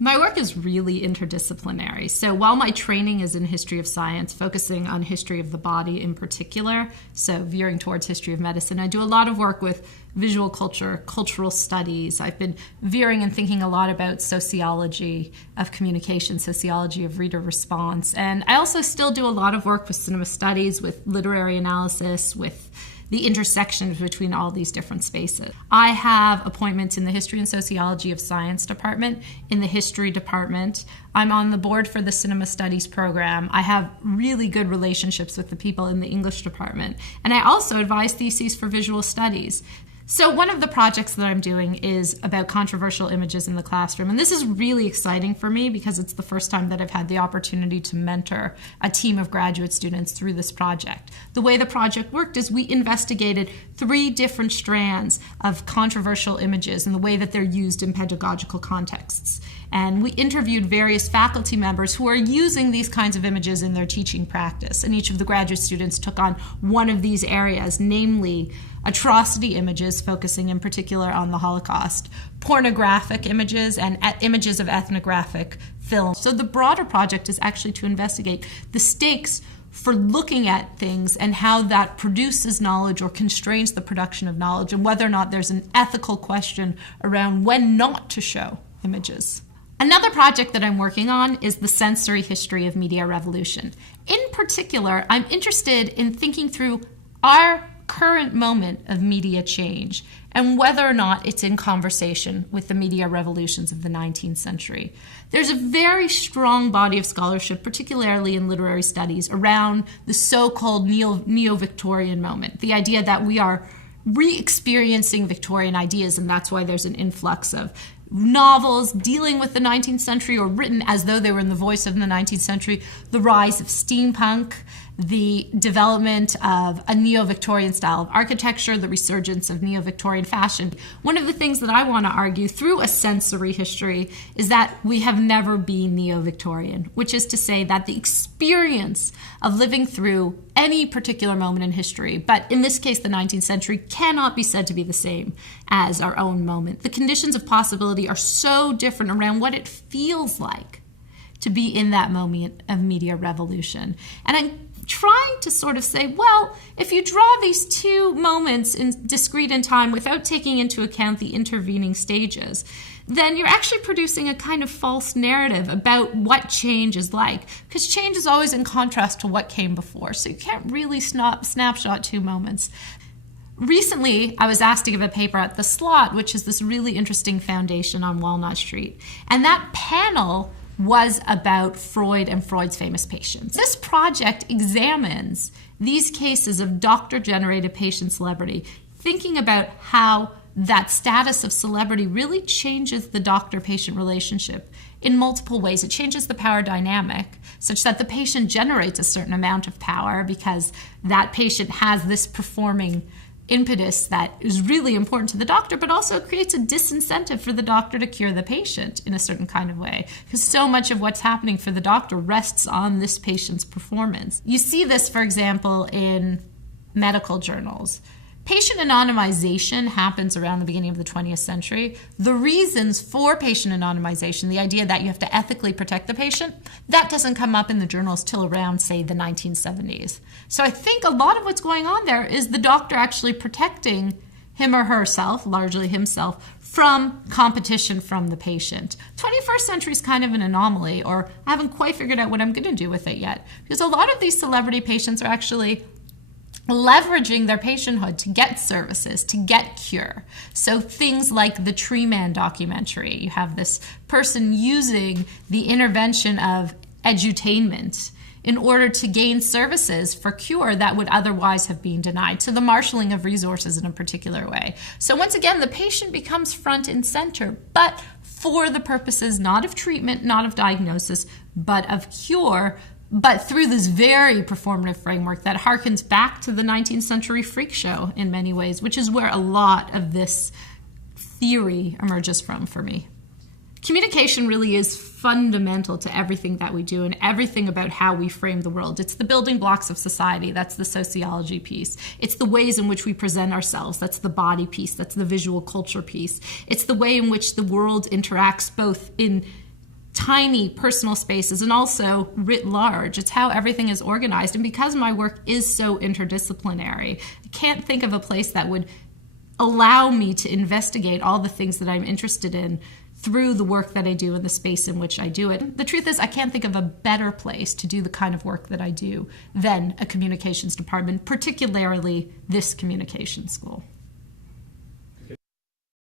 My work is really interdisciplinary. So while my training is in history of science, focusing on history of the body in particular, so veering towards history of medicine, I do a lot of work with visual culture, cultural studies. I've been veering and thinking a lot about sociology of communication, sociology of reader response. And I also still do a lot of work with cinema studies, with literary analysis, with the intersections between all these different spaces. I have appointments in the History and Sociology of Science department, in the History department. I'm on the board for the Cinema Studies program. I have really good relationships with the people in the English department. And I also advise theses for visual studies. So one of the projects that I'm doing is about controversial images in the classroom. And this is really exciting for me because it's the first time that I've had the opportunity to mentor a team of graduate students through this project. The way the project worked is we investigated 3 different strands of controversial images and the way that they're used in pedagogical contexts. And we interviewed various faculty members who are using these kinds of images in their teaching practice. And each of the graduate students took on one of these areas, namely atrocity images, focusing in particular on the Holocaust, pornographic images, and images of ethnographic film. So the broader project is actually to investigate the stakes for looking at things and how that produces knowledge or constrains the production of knowledge, and whether or not there's an ethical question around when not to show images. Another project that I'm working on is the sensory history of media revolution. In particular, I'm interested in thinking through our current moment of media change and whether or not it's in conversation with the media revolutions of the 19th century. There's a very strong body of scholarship, particularly in literary studies, around the so-called neo-Victorian moment, the idea that we are re-experiencing Victorian ideas, and that's why there's an influx of novels dealing with the 19th century or written as though they were in the voice of the 19th century, the rise of steampunk, the development of a neo-Victorian style of architecture, the resurgence of neo-Victorian fashion. One of the things that I want to argue through a sensory history is that we have never been neo-Victorian, which is to say that the experience of living through any particular moment in history, but in this case the 19th century, cannot be said to be the same as our own moment. The conditions of possibility are so different around what it feels like to be in that moment of media revolution. And I'm trying to sort of say, well, if you draw these 2 moments in discrete in time without taking into account the intervening stages, then you're actually producing a kind of false narrative about what change is like, because change is always in contrast to what came before. So you can't really snapshot 2 moments. Recently, I was asked to give a paper at the Slot, which is this really interesting foundation on Walnut Street. And that panel was about Freud and Freud's famous patients. This project examines these cases of doctor-generated patient celebrity, thinking about how that status of celebrity really changes the doctor-patient relationship in multiple ways. It changes the power dynamic such that the patient generates a certain amount of power because that patient has this performing impetus that is really important to the doctor, but also creates a disincentive for the doctor to cure the patient in a certain kind of way, because so much of what's happening for the doctor rests on this patient's performance. You see this, for example, in medical journals. Patient anonymization happens around the beginning of the 20th century. The reasons for patient anonymization, the idea that you have to ethically protect the patient, that doesn't come up in the journals till around, say, the 1970s. So I think a lot of what's going on there is the doctor actually protecting him or herself, largely himself, from competition from the patient. 21st century is kind of an anomaly, or I haven't quite figured out what I'm going to do with it yet, because a lot of these celebrity patients are actually leveraging their patienthood to get services, to get cure. So things like the Tree Man documentary, you have this person using the intervention of edutainment in order to gain services for cure that would otherwise have been denied. So the marshaling of resources in a particular way. So once again, the patient becomes front and center, but for the purposes not of treatment, not of diagnosis, but of cure, but through this very performative framework that harkens back to the 19th century freak show in many ways, which is where a lot of this theory emerges from for me. Communication really is fundamental to everything that we do and everything about how we frame the world. It's the building blocks of society. That's the sociology piece. It's the ways in which we present ourselves. That's the body piece. That's the visual culture piece. It's the way in which the world interacts both in tiny personal spaces and also writ large. It's how everything is organized. And because my work is so interdisciplinary, I can't think of a place that would allow me to investigate all the things that I'm interested in through the work that I do in the space in which I do it. The truth is, I can't think of a better place to do the kind of work that I do than a communications department, particularly this communications school.